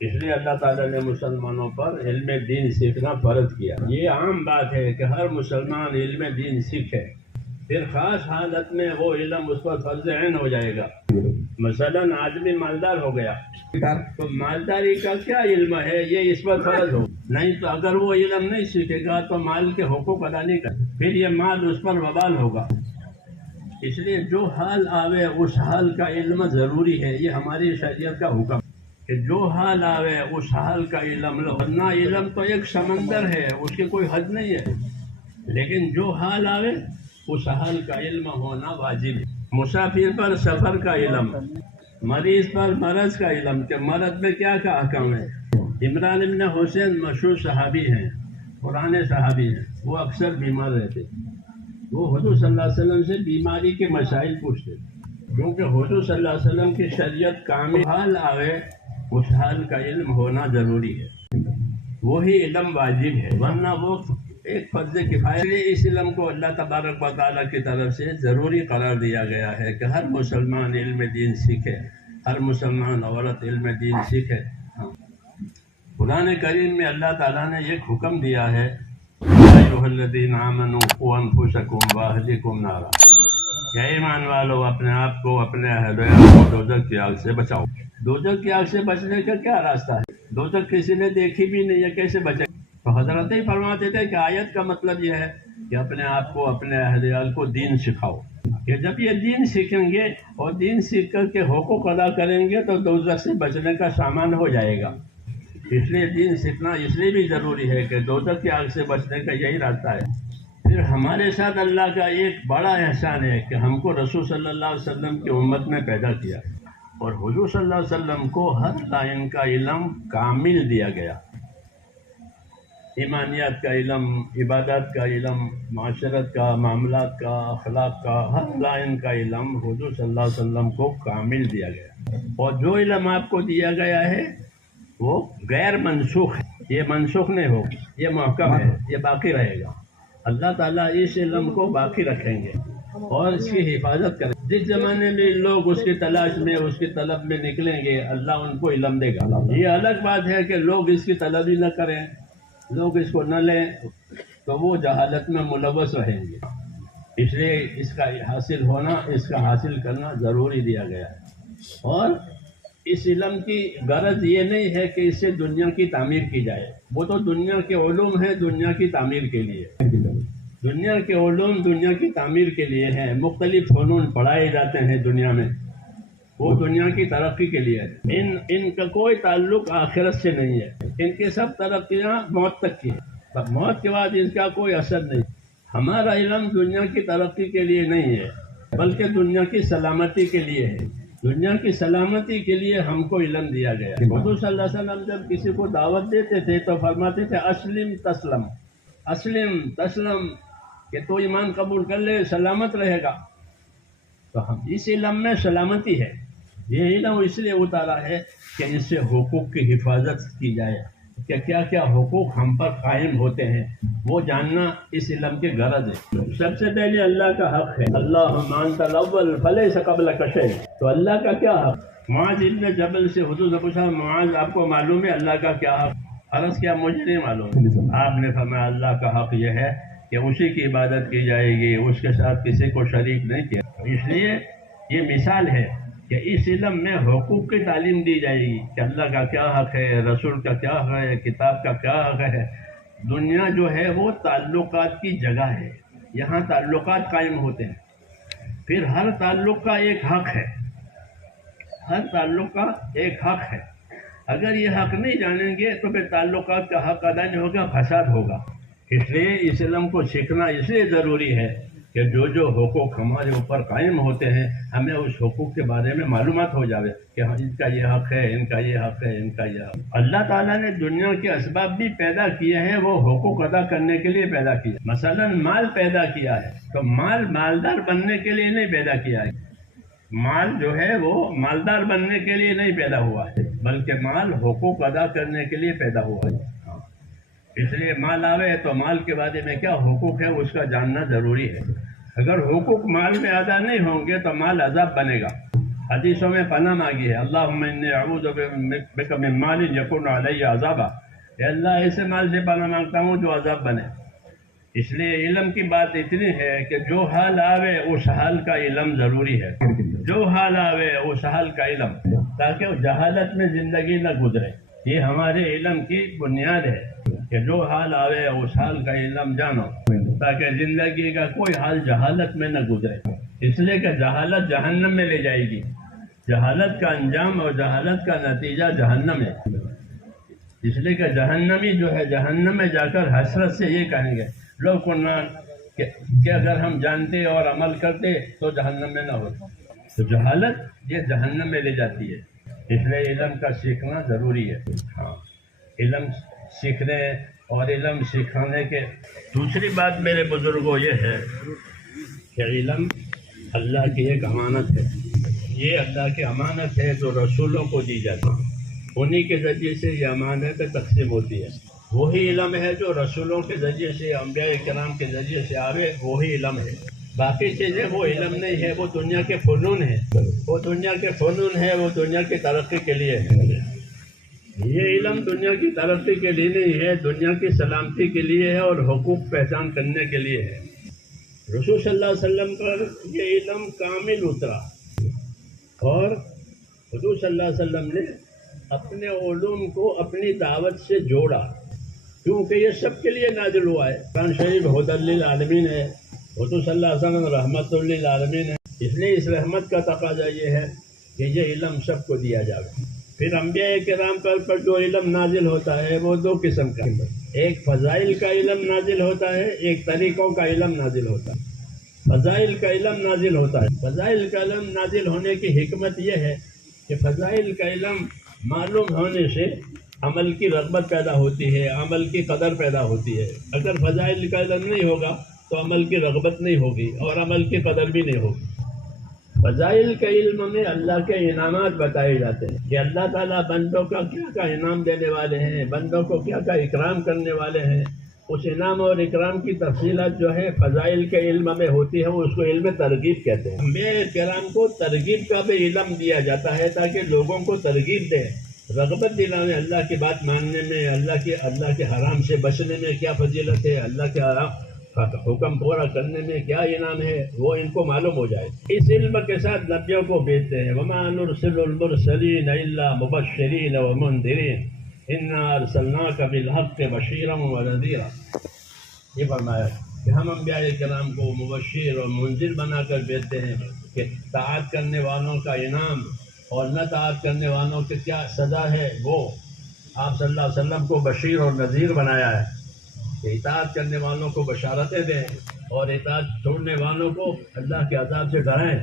اس لیے اللہ تعالیٰ نے مسلمانوں پر علم دین سیکھنا فرض کیا۔ یہ عام بات ہے کہ ہر مسلمان علم دین سیکھے، پھر خاص حالت میں وہ علم اس پر فرض عین ہو جائے گا۔ مثلا آدمی مالدار ہو گیا تو مالداری کا کیا علم ہے یہ اس پر فرض ہو، نہیں تو اگر وہ علم نہیں سیکھے گا تو مال کے حقوق ادا نہیں کر، پھر یہ مال اس پر وبال ہوگا۔ اس لیے جو حال آوے اس حال کا علم ضروری ہے، یہ ہماری شریعت کا حکم کہ جو حال آوے اس حال کا علم لو، ورنہ علم تو ایک سمندر ہے، اس کی کوئی حد نہیں ہے، لیکن جو حال آوے اس حال کا علم ہونا واجب ہے۔ مسافر پر سفر کا علم، مریض پر مرض کا علم کہ مرض میں کیا کا حکم ہے۔ عمران ابن حسین مشہور صحابی ہیں، پرانے صحابی ہیں، وہ اکثر بیمار رہتے، وہ حضور صلی اللہ علیہ وسلم سے بیماری کے مسائل پوچھتے، کیونکہ حضور صلی اللہ علیہ وسلم کی شریعت کامل حال آوے اس حال کا علم ہونا ضروری ہے، وہی علم واجب ہے، ورنہ وہ ایک فرض کفایت ہے۔ اس علم کو اللہ تبارک و تعالیٰ کی طرف سے ضروری قرار دیا گیا ہے کہ ہر مسلمان علم دین سیکھے، ہر مسلمان عورت علم دین سیکھے۔ قرآن کریم میں اللہ تعالیٰ نے ایک حکم دیا ہے، یا ایھا الذین آمنوا قوا انفسکم واہلیکم نارا، کہ ایمان والو اپنے آپ کو، اپنے اہل و عیال کو دوزخ کی آگ سے بچاؤ۔ دوزخ کی آگ سے بچنے کا کیا راستہ ہے؟ دوزخ کسی نے دیکھی بھی نہیں ہے، کیسے بچے؟ تو حضرت ہی فرماتے تھے کہ آیت کا مطلب یہ ہے کہ اپنے آپ کو، اپنے اہل عیال کو دین سکھاؤ، کہ جب یہ دین سیکھیں گے اور دین سیکھ کر کے حقوق ادا کریں گے تو دوزخ سے بچنے کا سامان ہو جائے گا۔ اس لیے دین سیکھنا اس لیے بھی ضروری ہے کہ دوزخ کی آگ سے بچنے کا یہی راستہ ہے۔ پھر ہمارے ساتھ اللہ کا ایک بڑا احسان ہے کہ ہم کو رسول صلی اللہ علیہ وسلم کی امت میں پیدا کیا، اور حضور صلی اللہ علیہ وسلم کو ہر لائن کا علم کامل دیا گیا، ایمانیات کا علم، عبادات کا علم، معاشرت کا، معاملات کا، اخلاق کا، ہر لائن کا علم حضور صلی اللہ علیہ وسلم کو کامل دیا گیا۔ اور جو علم آپ کو دیا گیا ہے وہ غیر منسوخ ہے، یہ منسوخ نہیں ہوگا، یہ محکم ہے، یہ باقی رہے گا۔ اللہ تعالیٰ اس علم کو باقی رکھیں گے اور اس کی حفاظت کریں گے۔ جس زمانے میں لوگ اس کی تلاش میں، اس کی طلب میں نکلیں گے، اللہ ان کو علم دے گا۔ یہ الگ بات ہے کہ لوگ اس کی طلب ہی نہ کریں، لوگ اس کو نہ لیں، تو وہ جہالت میں ملوث رہیں گے۔ اس لیے اس کا حاصل ہونا، اس کا حاصل کرنا ضروری دیا گیا ہے۔ اور اس علم کی غرض یہ نہیں ہے کہ اس سے دنیا کی تعمیر کی جائے، وہ تو دنیا کے علوم ہیں، دنیا کی تعمیر کے لیے، دنیا کے علوم دنیا کی تعمیر کے لیے ہیں، مختلف فنون پڑھائے جاتے ہیں دنیا میں، وہ دنیا کی ترقی کے لیے ہے۔ ان کا کوئی تعلق آخرت سے نہیں ہے، ان کی سب ترقیاں موت تک کی ہے، موت کے بعد ان کا کوئی اثر نہیں۔ ہمارا علم دنیا کی ترقی کے لیے نہیں ہے بلکہ دنیا کی سلامتی کے لیے ہے، دنیا کی سلامتی کے لیے ہم کو علم دیا گیا۔ حضور صلی اللہ علیہ وسلم جب کسی کو دعوت دیتے تھے تو فرماتے تھے اسلم تسلم، اسلم تسلم، کہ تو ایمان قبول کر لے سلامت رہے گا۔ تو ہم اس علم میں سلامتی ہے، یہ علم اس لیے اتارا ہے کہ اس سے حقوق کی حفاظت کی جائے، کہ کیا کیا حقوق ہم پر قائم ہوتے ہیں وہ جاننا اس علم کے غرض ہے۔ سب سے پہلے اللہ کا حق ہے، اللہم انت الاول فلیس قبلک شیء، تو اللہ کا کیا حق؟ معاذ ابن جبل سے حضور نے پوچھا، معاذ آپ کو معلوم ہے اللہ کا کیا حق؟ عرض کیا مجھے نہیں معلوم۔ آپ نے فرمایا اللہ کا حق یہ ہے کہ اسی کی عبادت کی جائے گی، اس کے ساتھ کسی کو شریک نہیں کیا۔ اس لیے یہ مثال ہے کہ اس علم میں حقوق کی تعلیم دی جائے گی کہ اللہ کا کیا حق ہے، رسول کا کیا حق ہے، کتاب کا کیا حق ہے۔ دنیا جو ہے وہ تعلقات کی جگہ ہے، یہاں تعلقات قائم ہوتے ہیں، پھر ہر تعلق کا ایک حق ہے، ہر تعلق کا ایک حق ہے۔ اگر یہ حق نہیں جانیں گے تو پھر تعلقات کا حق ادا نہیں ہوگا، فساد ہوگا۔ اس لیے اس علم کو سیکھنا اس لیے ضروری ہے کہ جو جو حقوق ہمارے اوپر قائم ہوتے ہیں ہمیں اس حقوق کے بارے میں معلومات ہو جاوے کہ ان کا یہ حق ہے، ان کا یہ حق ہے، ان کا یہ حق۔ اللہ تعالیٰ نے دنیا کے اسباب بھی پیدا کیے ہیں، وہ حقوق ادا کرنے کے لیے پیدا کیا۔ مثلا مال پیدا کیا ہے تو مال مالدار بننے کے لیے نہیں پیدا کیا ہے، مال جو ہے وہ مالدار بننے کے لیے نہیں پیدا ہوا ہے بلکہ مال حقوق ادا کرنے کے لیے پیدا ہوا ہے۔ اس لیے مال آوے تو مال کے بارے میں کیا حقوق ہے اس کا جاننا ضروری ہے۔ اگر حقوق مال میں ادا نہیں ہوں گے تو مال عذاب بنے گا، حدیثوں میں پناہ مانگی ہے، اللہم انی اعوذ بک من مال یکون علی عذابا، اے اللہ ایسے مال سے پناہ مانگتا ہوں جو عذاب بنے۔ اس لیے علم کی بات اتنی ہے کہ جو حال آوے اس حال کا علم ضروری ہے، جو حال آوے اس حال کا علم، تاکہ جہالت میں زندگی نہ گزرے۔ یہ ہمارے علم کی بنیاد ہے کہ جو حال آوے اس حال کا علم جانو، تاکہ زندگی کا کوئی حال جہالت میں نہ گزرے، اس لیے کہ جہالت جہنم میں لے جائے گی، جہالت کا انجام اور جہالت کا نتیجہ جہنم ہے۔ اس لیے کہ جہنمی جو ہے جہنم میں جا کر حسرت سے یہ کہیں گے لو کنہ کہ اگر ہم جانتے اور عمل کرتے تو جہنم میں نہ ہوتا۔ تو جہالت یہ جہنم میں لے جاتی ہے، اس لیے علم کا سیکھنا ضروری ہے۔ ہاں، علم سیکھنے اور علم سکھانے کے دوسری بات میرے بزرگوں یہ ہے کہ علم اللہ کی ایک امانت ہے، یہ اللہ کی امانت ہے جو رسولوں کو دی جاتی ہے، انہی کے ذریعے سے یہ امانت تقسیم ہوتی ہے۔ وہی علم ہے جو رسولوں کے ذریعے سے، انبیاء کرام کے ذریعے سے آوے، وہی علم ہے۔ باقی چیزیں وہ علم نہیں ہے، وہ دنیا کے فنون ہیں، وہ دنیا کے فنون ہے، وہ دنیا کی ترقی کے لیے ہے۔ یہ علم دنیا کی ترقی کے لیے نہیں ہے، دنیا کی سلامتی کے لیے ہے اور حقوق پہچان کرنے کے لیے ہے۔ رسول صلی اللہ علیہ وسلم پر یہ علم کامل اترا اور حضور صلی اللہ علیہ وسلم نے اپنے علوم کو اپنی دعوت سے جوڑا، کیونکہ یہ سب کے لیے نازل ہوا ہے۔ قرآن شریف ہدی للعالمین ہے، حضور صلی اللہ علیہ وسلم رحمت للعالمین ہے، اس لیے اس رحمت کا تقاضا یہ ہے کہ یہ علم سب کو دیا جائے۔ پھر انبیاء کرام پر جو علم نازل ہوتا ہے وہ دو قسم کا ہے، ایک فضائل کا علم نازل ہوتا ہے، ایک طریقوں کا علم نازل ہوتا ہے۔ فضائل کا علم نازل ہوتا ہے، فضائل کا علم نازل ہونے کی حکمت یہ ہے کہ فضائل کا علم معلوم ہونے سے عمل کی رغبت پیدا ہوتی ہے، عمل کی قدر پیدا ہوتی ہے۔ اگر فضائل کا علم نہیں ہوگا تو عمل کی رغبت نہیں ہوگی اور عمل کی قدر بھی نہیں ہوگی۔ فضائل کے علم میں اللہ کے انعامات بتائے جاتے ہیں کہ اللہ تعالیٰ بندوں کا کیا انعام دینے والے ہیں، بندوں کو کیا اکرام کرنے والے ہیں۔ اس انعام اور اکرام کی تفصیلات جو ہے فضائل کے علم میں ہوتی ہے، اس کو علم ترغیب کہتے ہیں۔ انبیاء کرام کو ترغیب کا بھی علم دیا جاتا ہے تاکہ لوگوں کو ترغیب دے، رغبت دلانے اللہ کی بات ماننے میں، اللہ کے حرام سے بچنے میں کیا فضیلت ہے، اللہ کے حکم پورا کرنے میں کیا انعام ہے، وہ ان کو معلوم ہو جائے۔ اس علم کے ساتھ نبیوں کو بھیجتے ہیں، وَمَا نُرْسِلُ الْمُرْسَلِينَ إِلَّا مُبَشِّرِينَ وَمُنذِرِينَ إِنَّا أَرْسَلْنَاكَ بِالْحَقِّ بَشِيرًا وَنَذِيرًا۔ یہ فرمایا کہ ہم انبیاء کرام کو مبشر اور منذر بنا کر بھیجتے ہیں کہ طاعت کرنے والوں کا انعام اور نہ طاعت کرنے والوں کی کیا سزا ہے، وہ آپ صلی اللہ علیہ وسلم کو بشیر اور نذیر بنایا ہے کہ اطاعت کرنے والوں کو بشارتیں دیں اور اطاعت چھوڑنے والوں کو اللہ کے عذاب سے ڈرائیں۔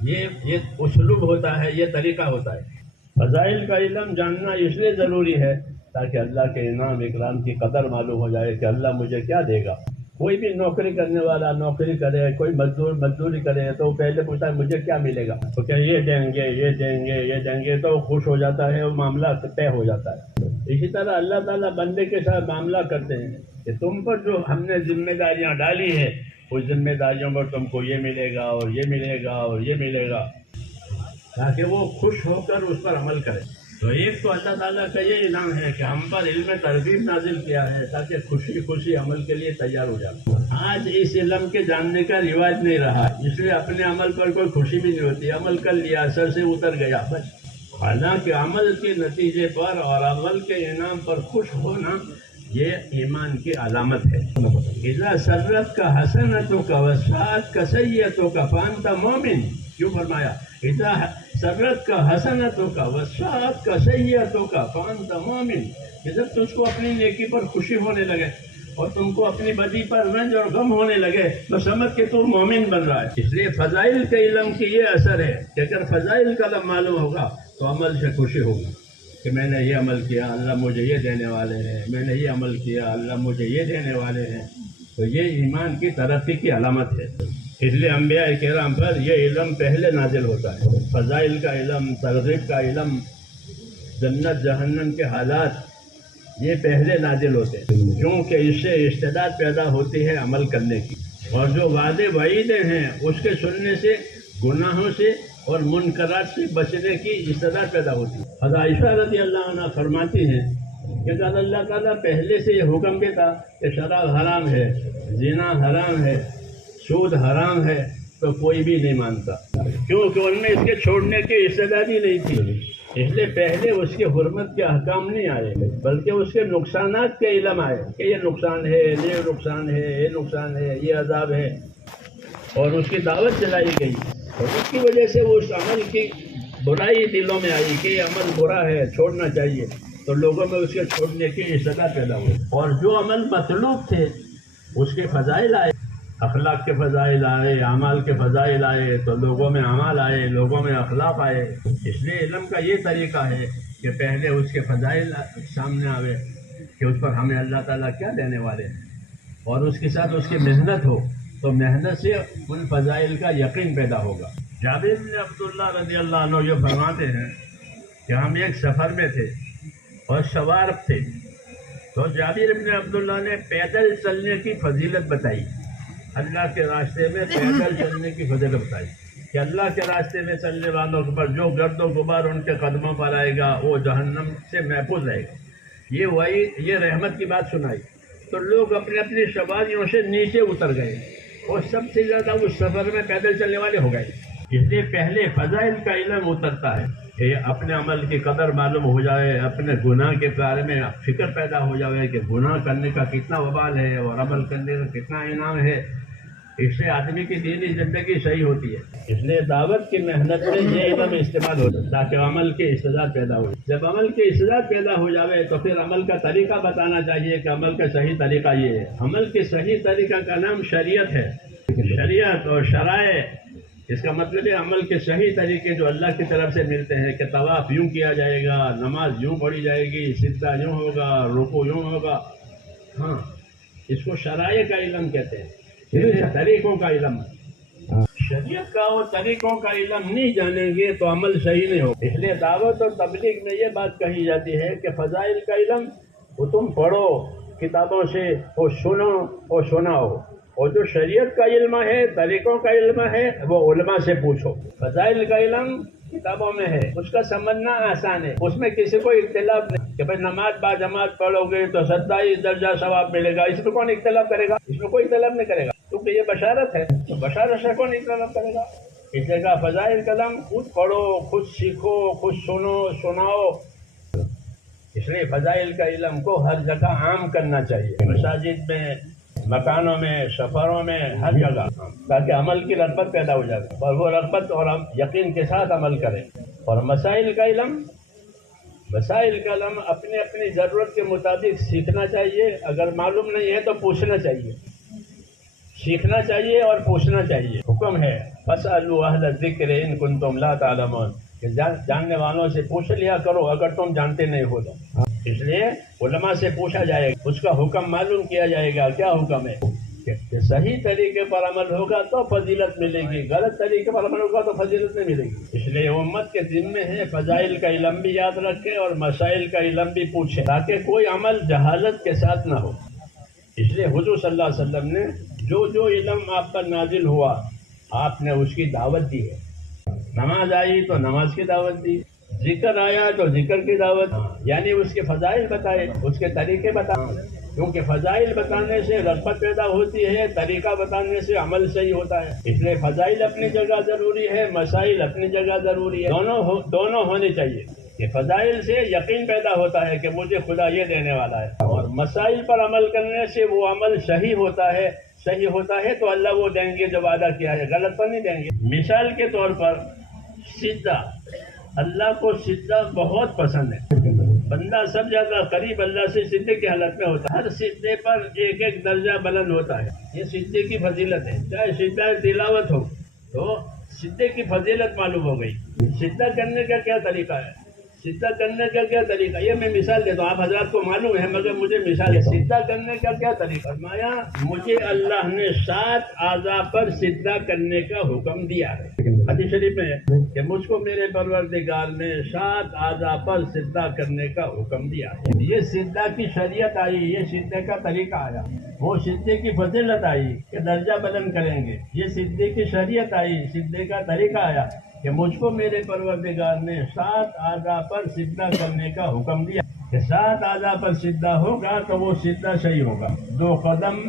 یہ اسلوب ہوتا ہے، یہ طریقہ ہوتا ہے۔ فضائل کا علم جاننا اس لیے ضروری ہے تاکہ اللہ کے انعام اکرام کی قدر معلوم ہو جائے کہ اللہ مجھے کیا دے گا۔ کوئی بھی نوکری کرنے والا نوکری کرے، کوئی مزدوری کرے تو پہلے پوچھتا ہے مجھے کیا ملے گا، تو کہ یہ دیں گے، یہ دیں گے، یہ دیں گے، تو خوش ہو جاتا ہے، وہ معاملہ طے ہو جاتا ہے۔ اسی طرح اللہ تعالیٰ بندے کے ساتھ معاملہ کرتے ہیں کہ تم پر جو ہم نے ذمہ داریاں ڈالی ہیں اس ذمہ داریوں پر تم کو یہ ملے گا اور یہ ملے گا اور یہ ملے گا، تاکہ وہ خوش ہو کر اس پر عمل کرے۔ تو ایک تو اللہ تعالیٰ کا یہ انعام ہے کہ ہم پر علم ترغیب نازل کیا ہے تاکہ خوشی خوشی عمل کے لیے تیار ہو جائے۔ آج اس علم کے جاننے کا رواج نہیں رہا، اس لیے اپنے عمل پر کوئی خوشی بھی نہیں ہوتی، عمل کر لیا، سر سے اتر گیا بس۔ حالانکہ عمل کے نتیجے پر اور عمل کے انعام پر خوش ہونا یہ ایمان کی علامت ہے۔ اذا سرت کا حسنتوں کا وسعت کا سیئتوں کا فانت مومن، کیوں فرمایا اذا سرت کا حسنتوں کا وسعت کا سیئتوں کا فانت مومن، کہ جب تجھ کو اپنی نیکی پر خوشی ہونے لگے اور تم کو اپنی بدی پر رنج اور غم ہونے لگے تو سمجھ کے تو مومن بن رہا ہے۔ اس لیے فضائل کے علم کی یہ اثر ہے کہ اگر فضائل کا علم معلوم ہوگا تو عمل سے خوشی ہوگی کہ میں نے یہ عمل کیا، اللہ مجھے یہ دینے والے ہیں، میں نے یہ عمل کیا، اللہ مجھے یہ دینے والے ہیں۔ تو یہ ایمان کی ترقی کی علامت ہے۔ اس لیے انبیاء کرام پر یہ علم پہلے نازل ہوتا ہے، فضائل کا علم، ترغیب کا علم، جنت جہنم کے حالات یہ پہلے نازل ہوتے ہیں، کیونکہ اس سے استعداد پیدا ہوتی ہے عمل کرنے کی۔ اور جو وعدے وعیدیں ہیں اس کے سننے سے گناہوں سے اور منکرات سے بچنے کی استطاعت پیدا ہوتی ہے۔ حضرت عائشہ رضی اللہ عنہ فرماتی ہیں کہ اگر اللہ تعالیٰ پہلے سے یہ حکم دیتا کہ شراب حرام ہے، زنا حرام ہے، سود حرام ہے، تو کوئی بھی نہیں مانتا، کیونکہ ان میں اس کے چھوڑنے کی استعداد ہی نہیں تھی۔ اس لیے پہلے اس کے حرمت کے احکام نہیں آئے، بلکہ اس کے نقصانات کے علم آئے کہ یہ نقصان ہے، یہ نقصان ہے، یہ نقصان ہے، یہ عذاب ہے، اور اس کی دعوت چلائی گئی، اور اس کی وجہ سے وہ اس عمل کی برائی دلوں میں آئی کہ یہ عمل برا ہے، چھوڑنا چاہیے، تو لوگوں میں اس کے چھوڑنے کی استطاعت پیدا ہوئی، اور جو عمل مطلوب تھے اس کے فضائل آئے، اخلاق کے فضائل آئے، اعمال کے فضائل آئے، تو لوگوں میں اعمال آئے، لوگوں میں اخلاق آئے۔ اس لیے علم کا یہ طریقہ ہے کہ پہلے اس کے فضائل سامنے آئے کہ اس پر ہمیں اللہ تعالیٰ کیا دینے والے ہیں، اور اس کے ساتھ اس کی محنت ہو، تو محنت سے ان فضائل کا یقین پیدا ہوگا۔ جابر بن عبداللہ رضی اللہ عنہ یہ فرماتے ہیں کہ ہم ایک سفر میں تھے اور سوار تھے، تو جابر بن عبداللہ نے پیدل چلنے کی فضیلت بتائی، اللہ کے راستے میں پیدل چلنے کی فضیلت بتائی کہ اللہ کے راستے میں چلنے والوں پر جو گرد و غبار ان کے قدموں پر آئے گا وہ جہنم سے محفوظ رہے گا۔ یہ رحمت کی بات سنائی، تو لوگ اپنے اپنی سواریوں سے نیچے اتر گئے اور سب سے زیادہ اس سفر میں پیدل چلنے والے ہو گئے۔ اس لیے پہلے فضائل کا علم اترتا ہے کہ اپنے عمل کی قدر معلوم ہو جائے، اپنے گناہ کے بارے میں فکر پیدا ہو جائے کہ گناہ کرنے کا کتنا وبال ہے اور عمل کرنے کا کتنا انعام ہے۔ اس سے آدمی کی دینی زندگی صحیح ہوتی ہے۔ اس لیے دعوت کی محنت میں یہ علم استعمال ہوتا ہے تاکہ عمل کی استعداد پیدا ہو۔ جب عمل کی استعداد پیدا ہو جائے تو پھر عمل کا طریقہ بتانا چاہیے کہ عمل کا صحیح طریقہ یہ ہے۔ عمل کے صحیح طریقہ کا نام شریعت ہے۔ شریعت اور شرائع، اس کا مطلب ہے عمل کے صحیح طریقے جو اللہ کی طرف سے ملتے ہیں کہ طواف یوں کیا جائے گا، نماز یوں پڑھی جائے گی، سجدہ یوں ہوگا، رکوع یوں ہوگا۔ ہاں، اس کو شرائع کا علم کہتے ہیں، طریقوں کا علم۔ شریعت کا اور طریقوں کا علم نہیں جانیں گے تو عمل صحیح نہیں ہوگا۔ اس لیے دعوت اور تبلیغ میں یہ بات کہی جاتی ہے کہ فضائل کا علم وہ تم پڑھو کتابوں سے، وہ سنو اور سناؤ، اور جو شریعت کا علم ہے، طریقوں کا علم ہے، وہ علماء سے پوچھو۔ فضائل کا علم کتابوں میں ہے، اس کا سمجھنا آسان ہے، اس میں کسی کو اختلاف نہیں کہ بھائی نماز با جماعت پڑھو گے تو 27 درجہ ثواب ملے گا، اس میں کون اختلاف کرے گا؟ اس میں کوئی اختلاف نہیں کرے گا، کیونکہ یہ بشارت ہے، تو بشارت سے کون اختلاف کرے گا؟ اس لیے کہا فضائل کا علم خود پڑھو، خود سیکھو، خود سنو، سناؤ۔ اس لیے فضائل کا علم کو ہر جگہ عام کرنا چاہیے، مساجد میں، مکانوں میں، سفروں میں، ہر جگہ، تاکہ عمل کی رغبت پیدا ہو جائے اور وہ رغبت اور یقین کے ساتھ عمل کرے۔ اور مسائل کا علم اپنے اپنی ضرورت کے مطابق سیکھنا چاہیے، اگر معلوم نہیں ہے تو پوچھنا چاہیے، سیکھنا چاہیے اور پوچھنا چاہیے۔ حکم ہے فاسألوا اہل الذکر ان کنتم لا تعلمون، کہ جاننے والوں سے پوچھ لیا کرو اگر تم جانتے نہیں ہو تو۔ اس لیے علماء سے پوچھا جائے گا، اس کا حکم معلوم کیا جائے گا، کیا حکم ہے کہ صحیح طریقے پر عمل ہوگا تو فضیلت ملے گی، غلط طریقے پر عمل ہوگا تو فضیلت نہیں ملے گی۔ اس لیے امت کے ذمے ہے فضائل کا علم بھی یاد رکھے اور مسائل کا علم بھی پوچھے، تاکہ کوئی عمل جہالت کے ساتھ نہ ہو۔ اس لیے حضور صلی اللہ علیہ وسلم نے جو علم آپ پر نازل ہوا آپ نے اس کی دعوت دی ہے۔ نماز آئی تو نماز کی دعوت دی، ذکر آیا تو ذکر کی دعوت، یعنی اس کے فضائل بتائے، اس کے طریقے بتائے، کیونکہ فضائل بتانے سے رغبت پیدا ہوتی ہے، طریقہ بتانے سے عمل صحیح ہوتا ہے۔ اس لیے فضائل اپنی جگہ ضروری ہے، مسائل اپنی جگہ ضروری ہے، دونوں ہونے چاہیے۔ کہ فضائل سے یقین پیدا ہوتا ہے کہ مجھے خدا یہ دینے والا ہے، اور مسائل پر عمل کرنے سے وہ عمل صحیح ہوتا ہے تو اللہ وہ دیں گے جو وعدہ کیا ہے، غلط پر نہیں دیں گے۔ مثال کے طور پر سجدہ، اللہ کو سجدہ بہت پسند ہے، بندہ سب زیادہ قریب اللہ سے سجدے کی حالت میں ہوتا ہے، ہر سجدے پر ایک ایک درجہ بلند ہوتا ہے، یہ سجدے کی فضیلت ہے۔ چاہے سجدہ تلاوت ہو تو سجدے کی فضیلت معلوم ہو گئی۔ سجدہ کرنے کا کیا طریقہ ہے، سجدہ کرنے کا کیا طریقہ، یہ میں مثال دیتا ہوں، آپ حضرات کو معلوم ہے مگر مجھے مثال ہے۔ سجدہ کرنے کا کیا طریقہ، فرمایا مجھے اللہ نے 7 اعضاء پر سجدہ کرنے کا حکم دیا ہے۔ حدیث شریف میں ہے کہ مجھ کو میرے پروردگار نے 7 اعضاء پر سجدہ کرنے کا حکم دیا ہے۔ یہ سجدہ کی شریعت آئی، یہ سجدے کا طریقہ آیا، وہ سجدے کی فضیلت آئی کہ درجہ بلند کریں گے، یہ سجدے کی شریعت آئی، سجدے کا طریقہ آیا، کہ مجھ کو میرے پروردگار نے 7 اعضاء پر سجدہ کرنے کا حکم دیا کہ 7 اعضاء پر سجدہ ہوگا تو وہ سجدہ صحیح ہوگا. 2 قدم،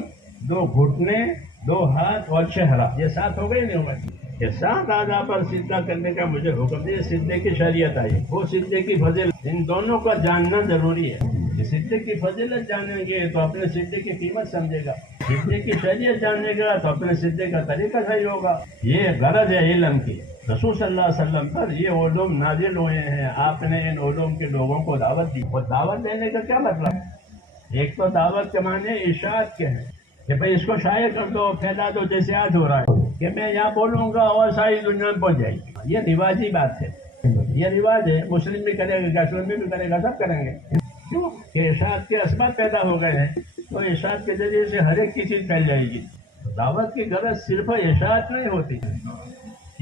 2 گھٹنے، 2 ہاتھ اور چہرہ، یہ 7 ہو گئے نہیں ہو گئے؟ یہ 7 اعضاء پر سجدہ کرنے کا مجھے حکم دیا. سجدے کی شریعت آئی، وہ سجدے کی فضیلت، ان دونوں کا جاننا ضروری ہے. سجدے کی فضیلت جانیں گے تو اپنے سجدے کی قیمت سمجھے گا، سجدے کی شریعت جانے گا تو اپنے سجدے کا طریقہ صحیح ہوگا. یہ غرض ہے علم کی. رسول صلی اللہ علیہ وسلم پر یہ علوم نازل ہوئے ہیں، آپ نے ان علوم کے لوگوں کو دعوت دی. اور دعوت دینے کا کیا مطلب ہے؟ ایک تو دعوت کے معنی ارشاد کے ہیں کہ بھائی اس کو شائع کر دو، پھیلا دو، جیسے آج ہو رہا ہے کہ میں یہاں بولوں گا اور ساری دنیا میں پہنچ جائے گی. یہ رواجی بات ہے، یہ رواج ہے. مسلم بھی کرے گا، کافر بھی کرے گا، سب کریں گے. کیوں کہ ارشاد کے اسباب پیدا ہو گئے ہیں، تو ارشاد کے ذریعے سے ہر ایک کی چیز پھیل جائے گی. دعوت کی غرض صرف ارشاد نہیں ہوتی،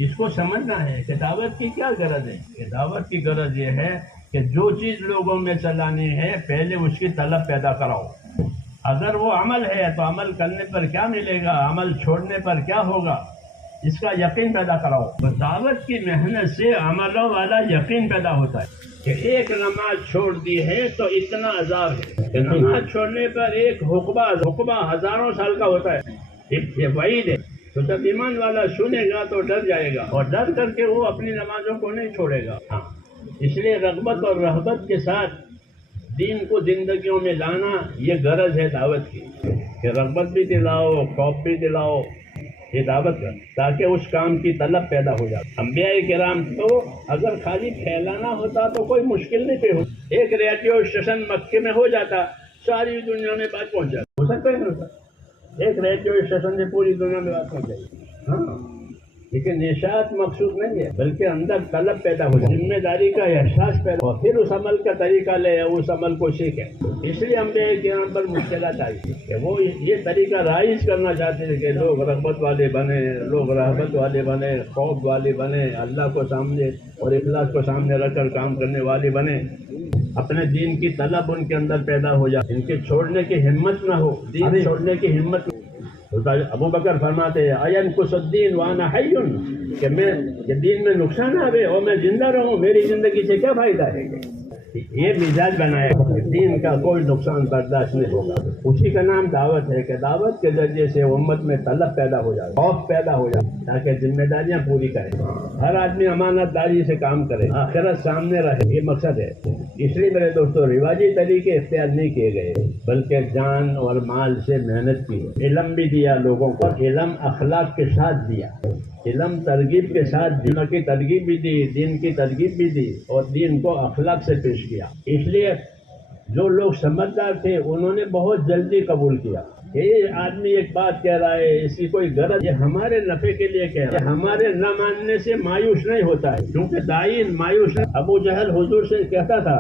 اس کو سمجھنا ہے کہ دعوت کی کیا غرض ہے. کہ دعوت کی غرض یہ ہے کہ جو چیز لوگوں میں چلانی ہے پہلے اس کی طلب پیدا کراؤ. اگر وہ عمل ہے تو عمل کرنے پر کیا ملے گا، عمل چھوڑنے پر کیا ہوگا، اس کا یقین پیدا کراؤ. تو دعوت کی محنت سے عملوں والا یقین پیدا ہوتا ہے کہ ایک نماز چھوڑ دی ہے تو اتنا عذاب ہے، کہ نماز چھوڑنے پر ایک حقبہ ہزاروں سال کا ہوتا ہے. یہ وعید ہے. تو جب ایمان والا سنے گا تو ڈر جائے گا، اور ڈر کر کے وہ اپنی نمازوں کو نہیں چھوڑے گا. ہاں، اس لیے رغبت اور رہبت کے ساتھ دین کو زندگیوں میں لانا یہ غرض ہے دعوت کی، کہ رغبت بھی دلاؤ، خوف بھی دلاؤ. یہ دعوت ہے تاکہ اس کام کی طلب پیدا ہو جائے. انبیاء کرام تو اگر خالی پھیلانا ہوتا تو کوئی مشکل نہیں پہ ہوتی. ایک ریڈیو اسٹیشن مکے میں ہو جاتا، ساری دنیا میں بات پہنچ جاتی. ہو سکتا ہے نہیں ہوتا؟ ایک ریڈیو اسٹیشن سے پوری دنیا میں بات پہنچ جائے گی. ہاں، لیکن ارشاد مقصود نہیں ہے، بلکہ اندر طلب پیدا ہو جائے، ذمہ داری کا احساس پیدا ہو، پھر اس عمل کا طریقہ لے، اس عمل کو سیکھے. اس لیے انبیاء کرام پر مشکلات آئی کہ وہ یہ طریقہ رائج کرنا چاہتے تھے کہ لوگ رغبت والے بنے، لوگ رہبت والے بنے، خوف والے بنے، اللہ کو سامنے اور اخلاص کو سامنے رکھ کر کام کرنے والے بنے. اپنے دین کی طلب ان کے اندر پیدا ہو جائے، ان کے چھوڑنے کی ہمت نہ ہو، دین چھوڑنے کی ہمت. ابو بکر فرماتے ہیں اینقص الدین وانا حی، کہ میں یہ دین میں نقصان آوے اور میں زندہ رہوں، میری زندگی سے کیا فائدہ ہے. یہ مزاج بنایا، دین کا کوئی نقصان برداشت نہیں ہوگا. اسی کا نام دعوت ہے کہ دعوت کے ذریعے سے امت میں طلب پیدا ہو جائے، خوف پیدا ہو جائے، تاکہ ذمہ داریاں پوری کریں، ہر آدمی امانت داری سے کام کرے، آخرت سامنے رہے. یہ مقصد ہے. اس لیے میرے دوستوں رواجی طریقے اختیار نہیں کیے گئے، بلکہ جان اور مال سے محنت کی. علم بھی دیا لوگوں کو، علم اخلاق کے ساتھ دیا، علم ترغیب کے ساتھ دین کی ترغیب بھی دی، دین کی ترغیب بھی دی، اور دین کو اخلاق سے پیش کیا. اس لیے جو لوگ سمجھدار تھے انہوں نے بہت جلدی قبول کیا کہ یہ آدمی ایک بات کہہ رہا ہے، اس کی کوئی غرض، یہ ہمارے نفع کے لیے کہہ رہا ہے. ہمارے نہ ماننے سے مایوس نہیں ہوتا ہے، کیونکہ داعی مایوس نہیں. ابو جہل حضور سے کہتا تھا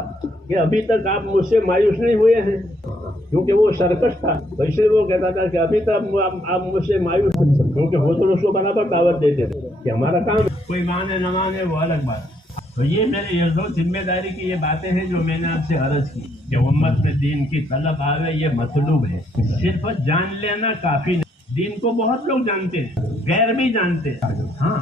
کہ ابھی تک آپ مجھ سے مایوس نہیں ہوئے ہیں، کیونکہ وہ سرکش تھا، تو اس لیے وہ کہتا تھا کہ ابھی تک آپ مجھ سے مایوس نہیں، کیونکہ حضور اس کو برابر دعوت دیتے تھے کہ ہمارا کام کوئی مانے نہ مانے وہ الگ بات. تو یہ میرے یہ دو ذمہ داری کی یہ باتیں ہیں جو میں نے آپ سے عرض کی کہ امت میں دین کی طلب آوے، یہ مطلوب ہے. صرف جان لینا کافی نہیں. دین کو بہت لوگ جانتے ہیں، غیر بھی جانتے ہیں. ہاں،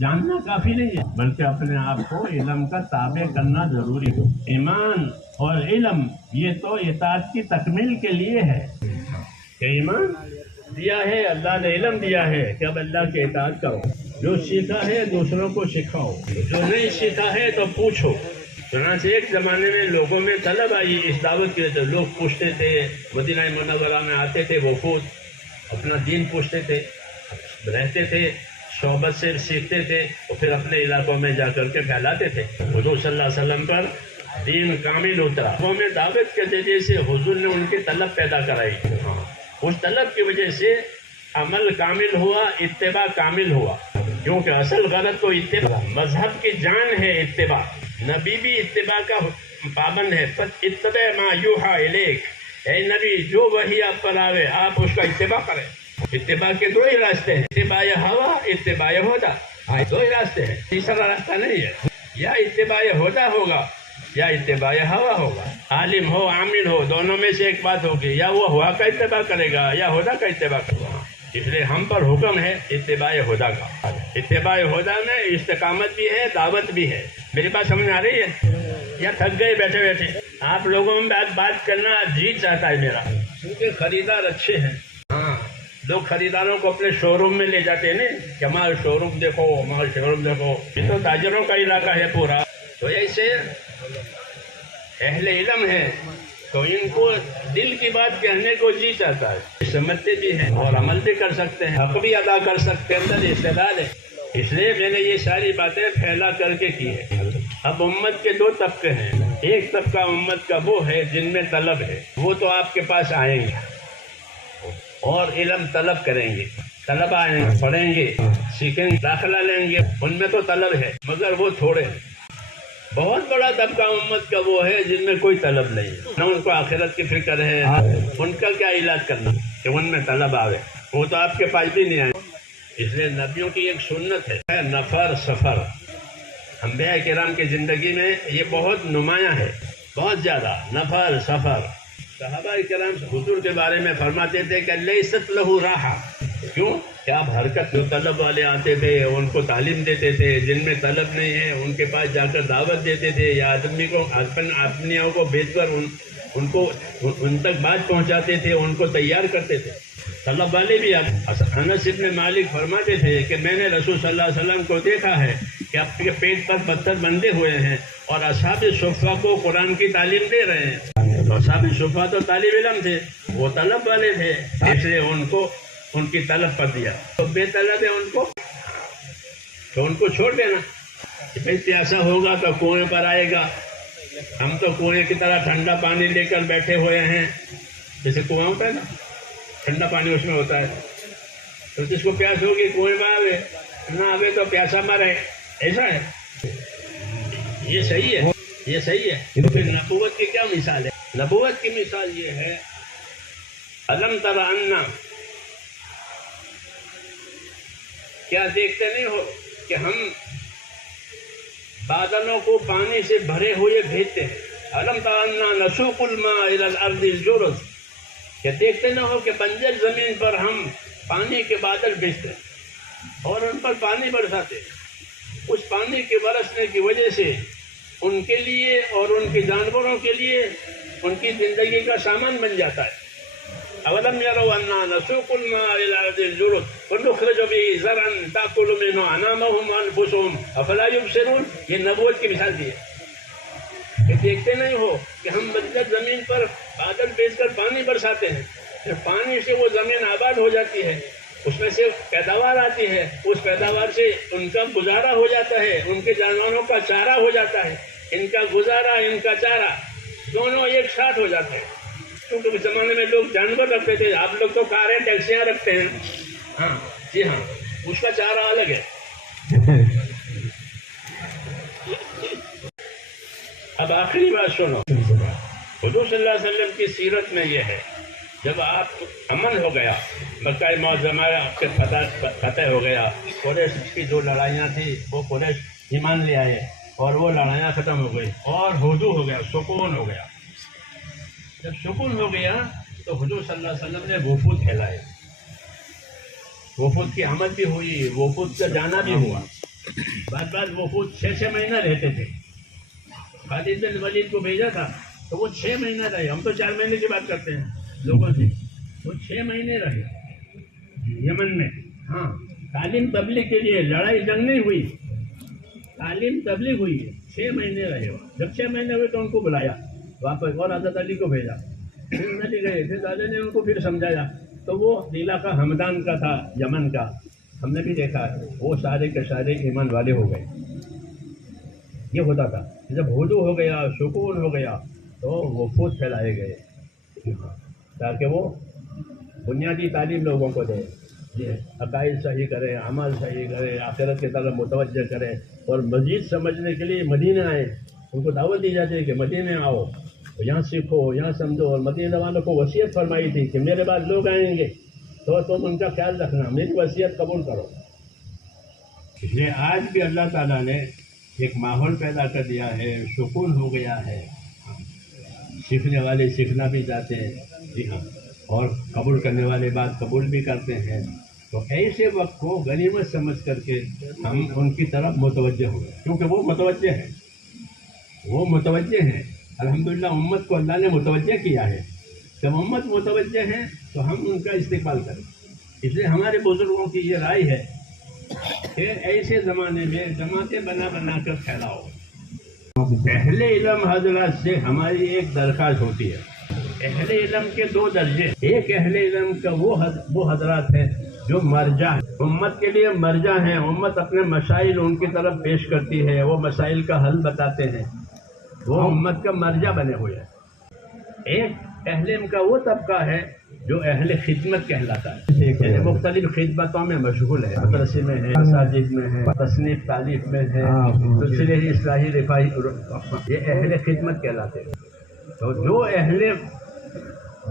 جاننا کافی نہیں ہے، بلکہ اپنے آپ کو علم کا تابع کرنا ضروری ہے. ایمان اور علم یہ تو اطاعت کی تکمیل کے لیے ہے. کہ ایمان دیا ہے اللہ نے، علم دیا ہے کہ اب اللہ کی اطاعت کرو. جو سیکھا ہے دوسروں کو سکھاؤ، جو نہیں سیکھا ہے تو پوچھو. چنانچہ ایک زمانے میں لوگوں میں طلب آئی اس دعوت کے لیے. لوگ پوچھتے تھے، مدینہ منورہ میں آتے تھے وفود، اپنا دین پوچھتے تھے، رہتے تھے، صحبت سے سیکھتے تھے، اور پھر اپنے علاقوں میں جا کر کے پھیلاتے تھے. حضور صلی اللہ علیہ وسلم پر دین کامل اترا. وہ میں دعوت کے ذریعے سے حضور نے ان کی طلب پیدا کرائی. اس طلب کی وجہ سے عمل کامل ہوا، اتباع کامل ہوا. کیونکہ اصل غرض تو اتباع، مذہب کی جان ہے اتباع. نبی بھی اتباع کا پابند ہے. اتبع ما یوحی الیک، اے نبی جو وحی آپ پر آوے آپ اس کا اتباع کریں. اتباع کے دو ہی راستے ہیں، اتباع ہوا، اتباع ہدیٰ. دو ہی راستے ہیں، تیسرا راستہ نہیں ہے. یا اتباع ہدیٰ ہوگا یا اتباع ہوا ہوگا. عالم ہو عامل ہو دونوں میں سے ایک بات ہوگی، یا وہ ہوا کا اتباع کرے گا یا ہدیٰ کا اتباع کرے گا. اس لیے ہم پر حکم ہے اتباع ہدیٰ کا. اتباع ہدا میں استقامت بھی ہے، دعوت بھی ہے۔ میری بات سمجھ آ رہی ہے یا تھک گئے بیٹھے بیٹھے؟ آپ لوگوں میں بات کرنا جی چاہتا ہے میرا، کیونکہ خریدار اچھے ہیں۔ ہاں، لوگ خریداروں کو اپنے شو روم میں لے جاتے ہیں نا کہ ہمارا شو روم دیکھو، ہمارا شو روم دیکھو۔ یہ تو تاجروں کا علاقہ ہے پورا۔ تو ایسے اہل علم ہے تو ان کو دل کی بات کہنے کو جی چاہتا ہے، سمجھتے بھی ہیں اور عمل بھی کر سکتے ہیں، حق بھی ادا کر سکتے ہیں، اندر استعداد ہے۔ اس لیے میں نے یہ ساری باتیں پھیلا کر کے کی ہے۔ اب امت کے دو طبقے ہیں، ایک طبقہ امت کا وہ ہے جن میں طلب ہے، وہ تو آپ کے پاس آئیں گے اور علم طلب کریں گے، طلبہ آئیں گے، پڑھیں گے، سیکھیں گے، داخلہ لیں گے، ان میں تو طلب ہے مگر وہ تھوڑے ہیں۔ بہت بڑا طبقہ امت کا وہ ہے جن میں کوئی طلب نہیں ہے، نہ ان کو آخرت کی فکر ہے، ان کا کیا علاج کرنا کہ ان میں طلب آوے، وہ تو آپ کے پاس بھی نہیں آئے۔ اس لیے نبیوں کی ایک سنت ہے نفر سفر۔ انبیاء کرام کی زندگی میں یہ بہت نمایاں ہے، بہت زیادہ، نفر سفر۔ صحابہ کرام حضور کے بارے میں فرماتے تھے کہ لیست لہ راحہ، کیوں کہ آپ حرکت، جو طلب والے آتے تھے ان کو تعلیم دیتے تھے، جن میں طلب نہیں ہے ان کے پاس جا کر دعوت دیتے تھے، یا آدمی کو آدمیوں کو بھیج کر ان کو ان تک بات پہنچاتے تھے، ان کو تیار کرتے تھے۔ طلب والے بھی آتے۔ انس بن مالک فرماتے تھے کہ میں نے رسول صلی اللہ علیہ وسلم کو دیکھا ہے کہ آپ کے پیٹ پر پتھر بندھے ہوئے ہیں اور اصحاب صفہ کو قرآن کی تعلیم دے رہے ہیں۔ تو اصحاب صفہ تو طالب علم تھے، وہ طلب والے تھے، اس لیے ان کو ان کی طلب پر دیا۔ تو بے طلب ہے ان کو تو ان کو چھوڑ دینا کہ بھائی پیاسا ہوگا تو کنویں پر آئے گا، ہم تو کنویں کی طرح ٹھنڈا پانی لے کر بیٹھے ہوئے ہیں، جیسے کنواں ہوتا ہے نا، ٹھنڈا پانی اس میں ہوتا ہے، تو جس کو پیاس ہوگی کنویں میں آوے، نہ آوے تو پیاسا مرے، ایسا ہے۔ یہ صحیح ہے، یہ صحیح ہے۔ تو پھر نبوت کی کیا مثال ہے؟ نبوت کی مثال یہ ہے، الم تر انا، کیا دیکھتے نہیں ہو کہ ہم بادلوں کو پانی سے بھرے ہوئے بھیجتے ہیں؟ الم تر انا نسوق الماء الى الارض الجرز، کیا دیکھتے نہ ہو کہ بنجر زمین پر ہم پانی کے بادل بھیجتے ہیں اور ان پر پانی برساتے ہیں۔ اس پانی کے برسنے کی وجہ سے ان کے لیے اور ان کے جانوروں کے لیے ان کی زندگی کا سامان بن جاتا ہے۔ اولم يروا انا نسوق الماء الى الارض الجرز ونخرج به زرعا تاكل منه انامهم وانفسهم افلا يبصرون، یہ نبوت کی مثال دی ہے کہ دیکھتے نہیں ہو کہ ہم بنجر زمین پر بادل بھیج کر پانی برساتے ہیں، پھر پانی سے وہ زمین آباد ہو جاتی ہے، اس میں سے پیداوار آتی ہے، اس پیداوار سے ان کا گزارا ہو جاتا ہے، ان کے جانوروں کا چارہ ہو جاتا ہے، ان کا گزارا ان کا چارہ دونوں ایک ساتھ ہو جاتے ہیں۔ کیونکہ اس زمانے میں لوگ جانور رکھتے تھے، آپ لوگ تو کاریں ٹیکسیاں رکھتے ہیں، ہاں جی ہاں، اس کا چارہ الگ ہے۔ اب آخری بات سنو، حضور صلی اللہ علیہ وسلم کی سیرت میں یہ ہے، جب آپ امن ہو گیا، مکہ معظمہ کے فتح ہو گیا، قریش کی جو لڑائیاں تھیں وہ قریش ایمان لے آئے اور وہ لڑائیاں ختم ہو گئی اور ہدوء ہو گیا، سکون ہو گیا۔ جب سکون ہو گیا تو حضور صلی اللہ علیہ وسلم نے وفود پھیلائے، وفود کی آمد بھی ہوئی، وفود کا جانا بھی ہوا۔ بعد وفود 6 مہینہ رہتے تھے۔ خالد بن ولید کو بھیجا تھا تو وہ 6 مہینہ رہے، ہم تو 4 مہینے کی بات کرتے ہیں لوگوں سے، وہ 6 مہینے رہے یمن میں۔ ہاں، تعلیم تبلیغ کے لیے، لڑائی جنگ نہیں ہوئی، تعلیم تبلیغ ہوئی ہے، 6 مہینے رہے وہ۔ جب 6 مہینے ہوئے تو ان کو بلایا واپس اور حضرت علی کو بھیجا، پھر نبی گئے، پھر دادا نے ان کو پھر سمجھایا، تو وہ علاقہ ہمدان کا تھا، یمن کا، ہم نے بھی دیکھا ہے، وہ سارے کے سارے ایمان والے ہو گئے۔ یہ ہوتا تھا، جب ہدوء ہو گیا، سکون ہو گیا تو وفود پھیلائے گئے تاکہ وہ بنیادی تعلیم لوگوں کو دے، عقائد صحیح کرے، عمل صحیح کرے، آخرت کی طرف متوجہ کرے، اور مزید سمجھنے کے لیے مدینہ آئے۔ ان کو دعوت دی جاتی ہے کہ مدینہ آؤ، یہاں سیکھو، یہاں سمجھو، اور مدینہ والوں کو وصیت فرمائی تھی کہ میرے بعد لوگ آئیں گے تو تم ان کا خیال رکھنا، میری وصیت قبول کرو۔ اس لیے آج بھی اللہ تعالیٰ نے ایک ماحول پیدا کر دیا ہے، سکون ہو گیا ہے، سیکھنے والے سیکھنا بھی چاہتے ہیں، جی ہاں، اور قبول کرنے والے بات قبول بھی کرتے ہیں۔ تو ایسے وقت کو غنیمت سمجھ کر کے ہم ان کی طرف متوجہ ہو گئے، کیونکہ وہ متوجہ ہیں الحمدللہ امت کو اللہ نے متوجہ کیا ہے. جب امت متوجہ ہیں تو ہم ان کا استقبال کریں. اس لیے ہمارے بزرگوں کی یہ رائے ہے کہ ایسے زمانے میں جماعتیں بنا کر پھیلاؤ. اہل علم حضرات سے ہماری ایک درخواست ہوتی ہے. اہل علم کے دو درجے، ایک اہل علم کا وہ حضرات ہیں جو مرجع ہے، امت کے لیے مرجع ہیں. امت اپنے مسائل ان کی طرف پیش کرتی ہے، وہ مسائل کا حل بتاتے ہیں، وہ امت کا مرجع بنے ہوئے ہیں. ایک اہل علم کا وہ طبقہ ہے جو اہل خدمت کہلاتا ہے، یعنی مختلف خدمتوں میں مشغول ہے، مدرسے میں ہے، مساجد میں ہے، تصنیف تعلیف میں ہے، سلسلے اصلاحی رفاہی، یہ اہل خدمت کہلاتے ہیں. تو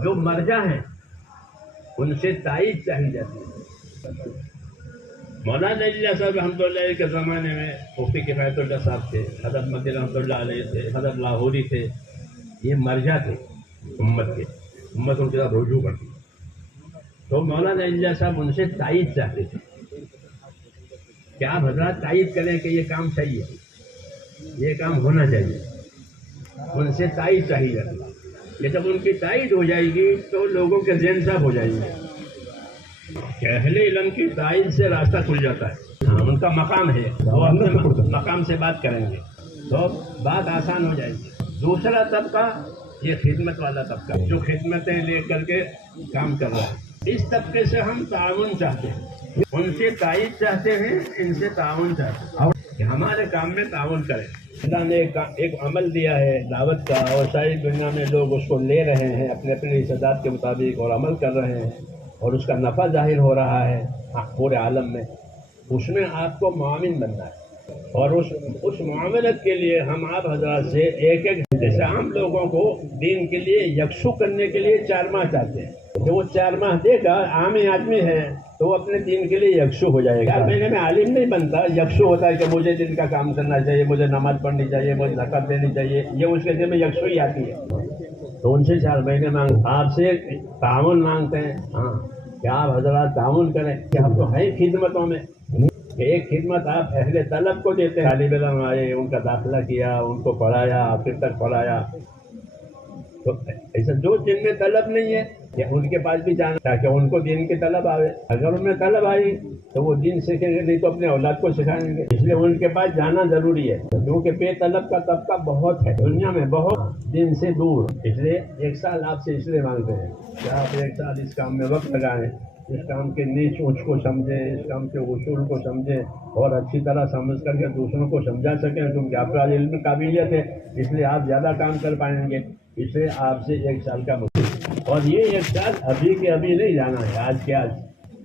جو مرجع ہیں ان سے تائید چاہی جاتی ہے. مولانا اللہ صاحب رحمۃ اللہ علیہ کے زمانے میں مفتی کفایت اللہ صاحب تھے، حضرت مدی رحمۃ اللہ علیہ تھے، حضرت لاہوری تھے. یہ مرجع تھے امت کے، امت ان کے ساتھ رجوع کرتی. تو مولانا اللہ صاحب ان سے تائید چاہتے تھے کہ آپ حضرات تائید کریں کہ یہ کام صحیح ہے، یہ کام ہونا چاہیے. ان سے تائید چاہیے جاتی. کہ جب ان کی تائید ہو جائے گی تو لوگوں کے ذہن صاف ہو جائیں گے. اہل علم کی تائید سے راستہ کھل جاتا ہے. ان کا مقام ہے، وہ اپنے مقام سے بات کریں گے تو بات آسان ہو جائے گی. دوسرا طبقہ یہ خدمت والا طبقہ جو خدمتیں لے کر کے کام کر رہا ہے. اس طبقے سے ہم تعاون چاہتے ہیں، ان سے تائید چاہتے ہیں، ان سے تعاون چاہتے ہیں کہ ہمارے کام میں تعاون کریں. اللہ نے ایک عمل دیا ہے دعوت کا، اور ساری دنیا میں لوگ اس کو لے رہے ہیں اپنے اپنے استعداد کے مطابق اور عمل کر رہے ہیں، اور اس کا نفع ظاہر ہو رہا ہے پورے عالم میں. اس میں آپ کو معاون بننا ہے، اور اس معاونت کے لیے ہم آپ حضرات سے ایک جیسے عام لوگوں کو دین کے لیے یکسو کرنے کے لیے 4 ماہ چاہتے ہیں. جو وہ 4 ماہ دے گا، عام آدمی ہے تو وہ اپنے دین کے لیے یکسو ہو جائے گا. 4 مہینے میں عالم نہیں بنتا، یکسو ہوتا ہے کہ مجھے دن کا کام کرنا چاہیے، مجھے نماز پڑھنی چاہیے، مجھے زکوٰۃ دینی چاہیے. یہ اس کے دل میں یکسو ہی آتی ہے. تو ان سے 4 مہینے آپ سے تعاون مانگتے ہیں. ہاں کہ آپ حضرات تعاون کریں کہ ہم تو ہیں خدمتوں میں. کہ ایک خدمت آپ اہل طلب کو دیتے ہیں، طالب علم آئے، ان کا داخلہ کیا، ان کو پڑھایا، آخر تک پڑھایا. تو ایسا جو جن میں طلب نہیں ہے کہ ان کے پاس بھی جانا تاکہ ان کو دین کی طلب آئے. اگر ان میں طلب آئی تو وہ دین سیکھیں گے، نہیں تو اپنے اولاد کو سکھائیں گے. اس لیے ان کے پاس جانا ضروری ہے، کیونکہ بے طلب کا طبقہ بہت ہے دنیا میں، بہت دین سے دور. اس لیے 1 سال آپ سے اس لیے مانگتے ہیں کہ آپ 1 سال اس کام میں وقت لگائیں، اس کام کے نیچ اونچ کو سمجھیں، اس کام کے اصول کو سمجھیں، اور اچھی طرح سمجھ کر کے دوسروں کو سمجھا سکیں. کیونکہ آپ کا علم قابلیت ہے، اس لیے آپ زیادہ کام کر پائیں گے. اس لیے آپ سے 1 سال کا مطلب، اور یہ 1 سال ابھی کے ابھی نہیں جانا ہے، آج کے آج،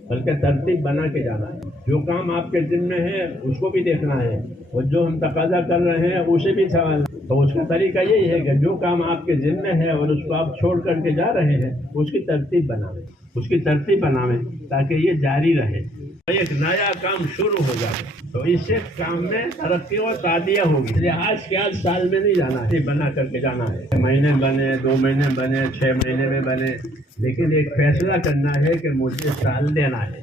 بلکہ ترتیب بنا کے جانا ہے. جو کام آپ کے ذمہ میں ہے اس کو بھی دیکھنا ہے، اور جو ہم تقاضا کر رہے ہیں اسے بھی سنبھالنا. تو اس کا طریقہ یہی ہے کہ جو کام آپ کے ذمہ ہے اور اس کو آپ چھوڑ کر کے جا رہے ہیں اس کی ترتیب بناویں تاکہ یہ جاری رہے. ایک نیا کام شروع ہو جائے تو اس سے کام میں ترقی و تعدیہ ہوگی. اس لیے آج کے آج سال میں نہیں جانا ہے، بنا کر کے جانا ہے. مہینے بنے، 2 مہینے بنے، 6 مہینے میں بنے، لیکن ایک فیصلہ کرنا ہے کہ مجھے سال لینا ہے.